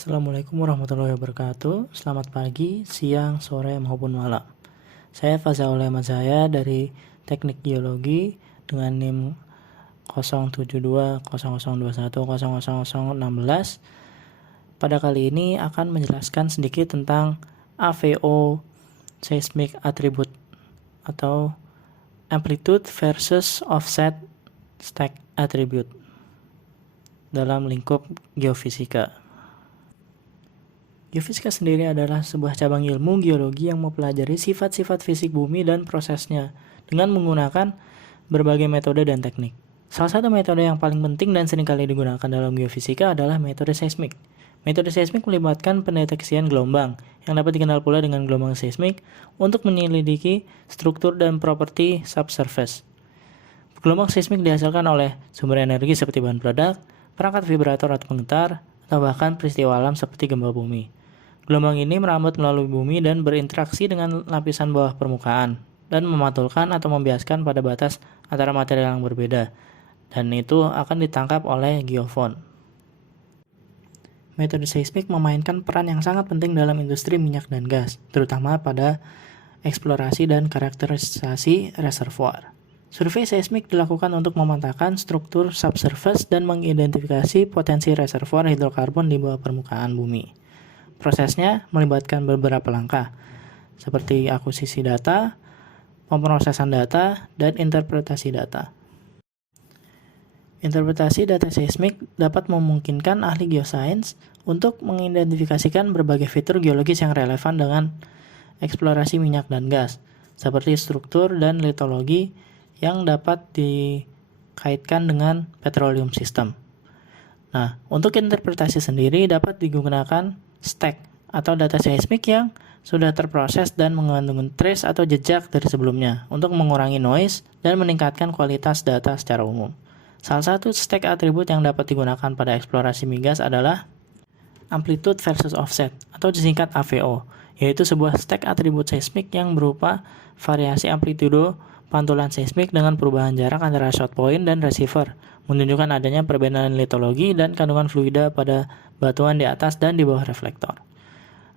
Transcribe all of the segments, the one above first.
Assalamualaikum warahmatullahi wabarakatuh. Selamat pagi, siang, sore, maupun malam. Saya Fazaul Ahmadzaya dari Teknik Geologi dengan NIM 07200210016. Pada kali ini akan menjelaskan sedikit tentang AVO Seismic Attribute atau Amplitude versus Offset Stack Attribute dalam lingkup geofisika. Geofisika sendiri adalah sebuah cabang ilmu geologi yang mempelajari sifat-sifat fisik bumi dan prosesnya dengan menggunakan berbagai metode dan teknik. Salah satu metode yang paling penting dan seringkali digunakan dalam geofisika adalah metode seismik. Metode seismik melibatkan pendeteksian gelombang, yang dapat dikenal pula dengan gelombang seismik, untuk menyelidiki struktur dan properti subsurface. Gelombang seismik dihasilkan oleh sumber energi seperti bahan peledak, perangkat vibrator atau penggetar, atau bahkan peristiwa alam seperti gempa bumi. Gelombang ini merambat melalui bumi dan berinteraksi dengan lapisan bawah permukaan dan memantulkan atau membiaskan pada batas antara material yang berbeda, dan itu akan ditangkap oleh geofon. Metode seismik memainkan peran yang sangat penting dalam industri minyak dan gas, terutama pada eksplorasi dan karakterisasi reservoir. Survei seismik dilakukan untuk memantaukan struktur subsurface dan mengidentifikasi potensi reservoir hidrokarbon di bawah permukaan bumi. Prosesnya melibatkan beberapa langkah, seperti akuisisi data, pemrosesan data, dan interpretasi data. Interpretasi data seismik dapat memungkinkan ahli geosains untuk mengidentifikasikan berbagai fitur geologis yang relevan dengan eksplorasi minyak dan gas, seperti struktur dan litologi yang dapat dikaitkan dengan petroleum system. Nah, untuk interpretasi sendiri dapat digunakan stack atau data seismik yang sudah terproses dan mengandung trace atau jejak dari sebelumnya untuk mengurangi noise dan meningkatkan kualitas data secara umum. Salah satu stack atribut yang dapat digunakan pada eksplorasi migas adalah amplitude versus offset atau disingkat AVO, yaitu sebuah stack atribut seismik yang berupa variasi amplitudo pantulan seismik dengan perubahan jarak antara shot point dan receiver, menunjukkan adanya perbedaan litologi dan kandungan fluida pada batuan di atas dan di bawah reflektor.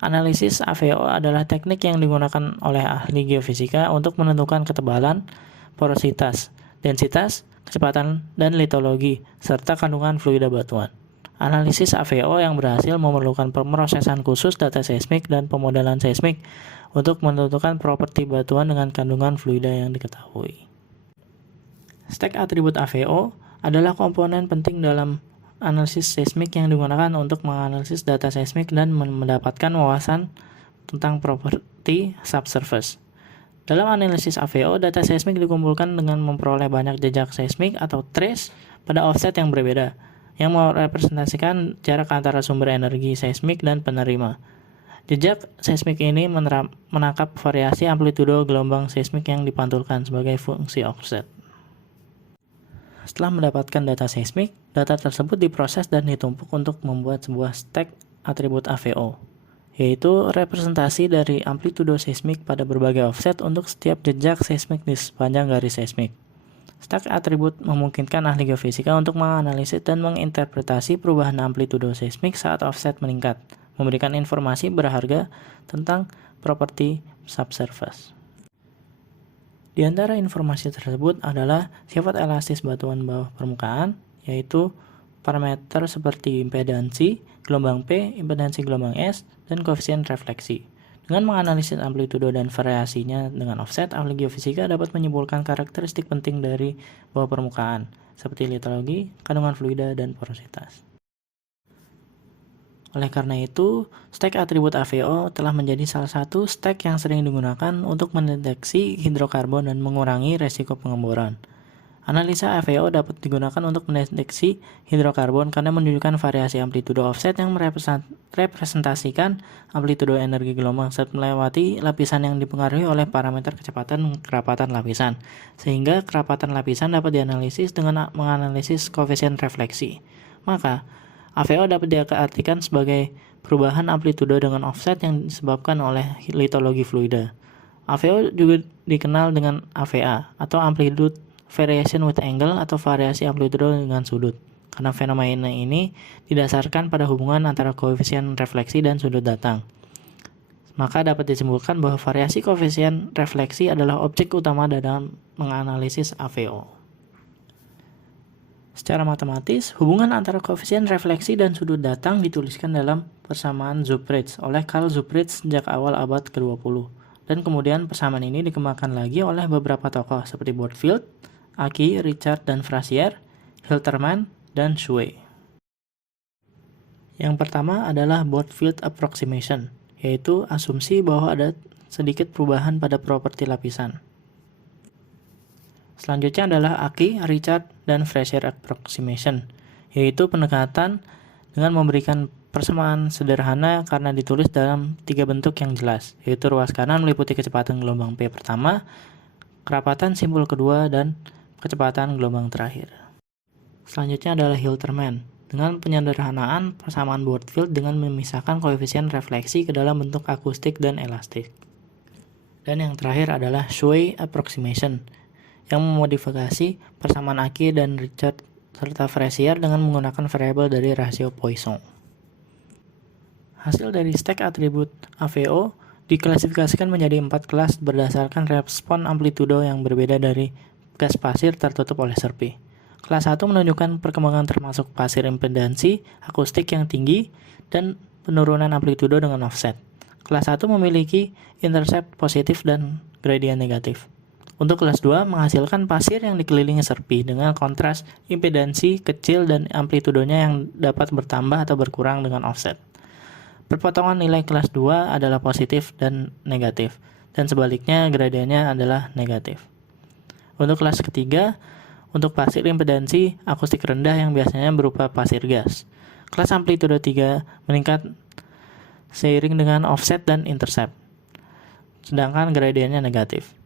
Analisis AVO adalah teknik yang digunakan oleh ahli geofisika untuk menentukan ketebalan, porositas, densitas, kecepatan, dan litologi, serta kandungan fluida batuan. Analisis AVO yang berhasil memerlukan pemrosesan khusus data seismik dan pemodelan seismik untuk menentukan properti batuan dengan kandungan fluida yang diketahui. Stack atribut AVO adalah komponen penting dalam analisis seismik yang digunakan untuk menganalisis data seismik dan mendapatkan wawasan tentang properti subsurface. Dalam analisis AVO, data seismik dikumpulkan dengan memperoleh banyak jejak seismik atau trace pada offset yang berbeda, yang merepresentasikan jarak antara sumber energi seismik dan penerima. Jejak seismik ini menangkap variasi amplitudo gelombang seismik yang dipantulkan sebagai fungsi offset. Setelah mendapatkan data seismik, data tersebut diproses dan ditumpuk untuk membuat sebuah stack atribut AVO, yaitu representasi dari amplitudo seismik pada berbagai offset untuk setiap jejak seismik di sepanjang garis seismik. Stack atribut memungkinkan ahli geofisika untuk menganalisis dan menginterpretasi perubahan amplitudo seismik saat offset meningkat, memberikan informasi berharga tentang properti subsurface. Di antara informasi tersebut adalah sifat elastis batuan bawah permukaan, yaitu parameter seperti impedansi gelombang P, impedansi gelombang S, dan koefisien refleksi. Dengan menganalisis amplitudo dan variasinya dengan offset, ahli geofisika dapat menyimpulkan karakteristik penting dari bawah permukaan, seperti litologi, kandungan fluida, dan porositas. Oleh karena itu, stack atribut AVO telah menjadi salah satu stack yang sering digunakan untuk mendeteksi hidrokarbon dan mengurangi resiko pengeboran. Analisa AVO dapat digunakan untuk mendeteksi hidrokarbon karena menunjukkan variasi amplitudo offset yang merepresentasikan amplitudo energi gelombang saat melewati lapisan yang dipengaruhi oleh parameter kecepatan kerapatan lapisan, sehingga kerapatan lapisan dapat dianalisis dengan menganalisis koefisien refleksi. Maka, AVO dapat diartikan sebagai perubahan amplitudo dengan offset yang disebabkan oleh litologi fluida. AVO juga dikenal dengan AVA atau Amplitude Variation with Angle atau variasi amplitudo dengan sudut, karena fenomena ini didasarkan pada hubungan antara koefisien refleksi dan sudut datang. Maka dapat disimpulkan bahwa variasi koefisien refleksi adalah objek utama dalam menganalisis AVO. Secara matematis, hubungan antara koefisien refleksi dan sudut datang dituliskan dalam persamaan Zoubridge oleh Carl Zoubridge sejak awal abad ke-20. Dan kemudian persamaan ini dikembangkan lagi oleh beberapa tokoh seperti Bordfield, Aki, Richard, dan Frazier, Hilterman, dan Shui. Yang pertama adalah Bordfield approximation, yaitu asumsi bahwa ada sedikit perubahan pada properti lapisan. Selanjutnya adalah Aki, Richard, dan Frazier approximation, yaitu pendekatan dengan memberikan persamaan sederhana karena ditulis dalam 3 bentuk yang jelas, yaitu ruas kanan meliputi kecepatan gelombang P pertama, kerapatan simpul kedua, dan kecepatan gelombang terakhir. Selanjutnya adalah Hilterman, dengan penyederhanaan persamaan Bordfield dengan memisahkan koefisien refleksi ke dalam bentuk akustik dan elastik. Dan yang terakhir adalah Shui approximation, yang memodifikasi persamaan Aki dan Richard serta Frazier dengan menggunakan variabel dari rasio Poisson. Hasil dari stek atribut AVO diklasifikasikan menjadi 4 kelas berdasarkan respon amplitudo yang berbeda dari gas pasir tertutup oleh Serpi. Kelas 1 menunjukkan perkembangan termasuk pasir impedansi akustik yang tinggi dan penurunan amplitudo dengan offset. Kelas 1 memiliki intercept positif dan gradien negatif. Untuk kelas 2 menghasilkan pasir yang dikelilingi Serpi dengan kontras impedansi kecil dan amplitudonya yang dapat bertambah atau berkurang dengan offset. Perpotongan nilai kelas 2 adalah positif dan negatif, dan sebaliknya gradiennya adalah negatif. Untuk kelas ketiga, untuk pasir impedansi akustik rendah yang biasanya berupa pasir gas. Kelas amplitudo 3 meningkat seiring dengan offset dan intercept, sedangkan gradiennya negatif.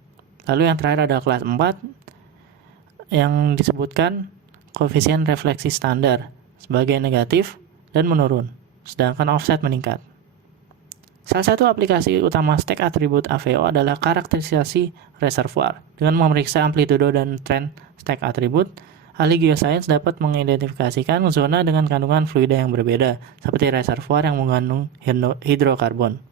Lalu yang terakhir adalah kelas 4 yang disebutkan koefisien refleksi standar sebagai negatif dan menurun, sedangkan offset meningkat. Salah satu aplikasi utama stek atribut AVO adalah karakterisasi reservoir. Dengan memeriksa amplitudo dan tren stek atribut, ahli geosains dapat mengidentifikasikan zona dengan kandungan fluida yang berbeda, seperti reservoir yang mengandung hidrokarbon.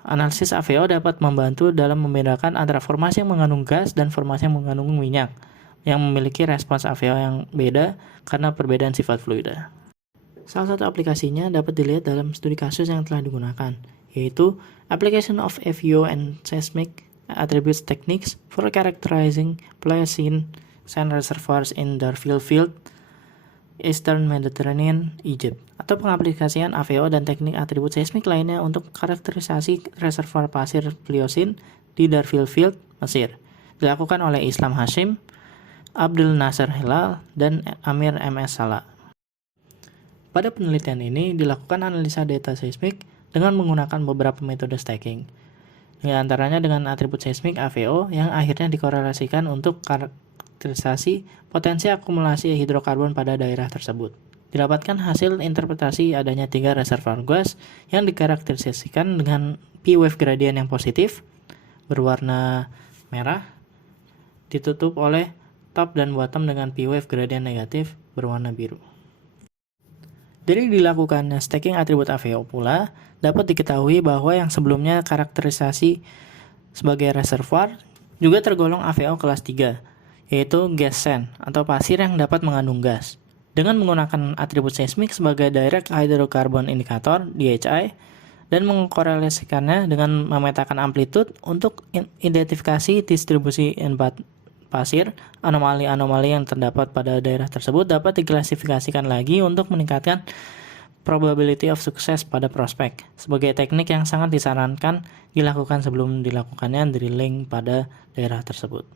Analisis AVO dapat membantu dalam membedakan antara formasi yang mengandung gas dan formasi yang mengandung minyak, yang memiliki respons AVO yang beda karena perbedaan sifat fluida. Salah satu aplikasinya dapat dilihat dalam studi kasus yang telah digunakan, yaitu Application of FEO and Seismic Attributes Techniques for Characterizing Pliocene Sand Reservoirs in Darfil Field, Eastern Mediterranean, Egypt, atau pengaplikasian AVO dan teknik atribut seismik lainnya untuk karakterisasi reservoir pasir Pliocene di Darfil Field, Mesir, dilakukan oleh Islam Hashim, Abdul Nasser Hilal, dan Amir MS Salah. Pada penelitian ini dilakukan analisa data seismik dengan menggunakan beberapa metode stacking, di antaranya dengan atribut seismik AVO yang akhirnya dikorelasikan untuk karakterisasi potensi akumulasi hidrokarbon pada daerah tersebut. Didapatkan hasil interpretasi adanya 3 reservoir gas yang dikarakterisasikan dengan P-wave gradient yang positif, berwarna merah, ditutup oleh top dan bottom dengan P-wave gradient negatif, berwarna biru. Dari dilakukan stacking atribut AVO pula, dapat diketahui bahwa yang sebelumnya karakterisasi sebagai reservoir juga tergolong AVO kelas 3, yaitu gas sand atau pasir yang dapat mengandung gas. Dengan menggunakan atribut seismik sebagai Direct Hydrocarbon Indicator (DHI) dan mengkorelasikannya dengan memetakan amplitude untuk identifikasi distribusi input pasir, anomali-anomali yang terdapat pada daerah tersebut dapat diklasifikasikan lagi untuk meningkatkan probability of success pada prospek, sebagai teknik yang sangat disarankan dilakukan sebelum dilakukannya drilling pada daerah tersebut.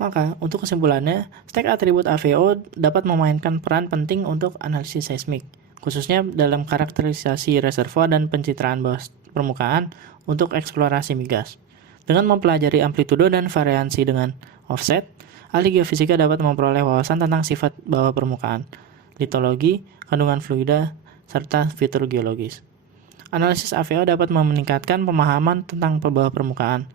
Maka, untuk kesimpulannya, stek atribut AVO dapat memainkan peran penting untuk analisis seismik, khususnya dalam karakterisasi reservoir dan pencitraan bawah permukaan untuk eksplorasi migas. Dengan mempelajari amplitudo dan variansi dengan offset, ahli geofisika dapat memperoleh wawasan tentang sifat bawah permukaan, litologi, kandungan fluida, serta fitur geologis. Analisis AVO dapat meningkatkan pemahaman tentang bawah permukaan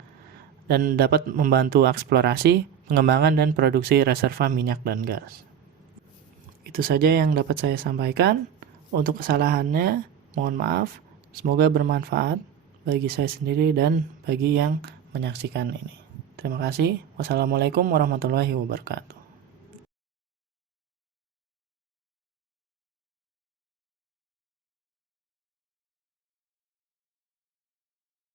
dan dapat membantu eksplorasi, pengembangan, dan produksi reservoir minyak dan gas. Itu Itu saja yang dapat saya sampaikan. Untuk kesalahannya, mohon maaf. Semoga bermanfaat bagi saya sendiri dan bagi yang menyaksikan ini. Terima kasih. Wassalamualaikum warahmatullahi wabarakatuh.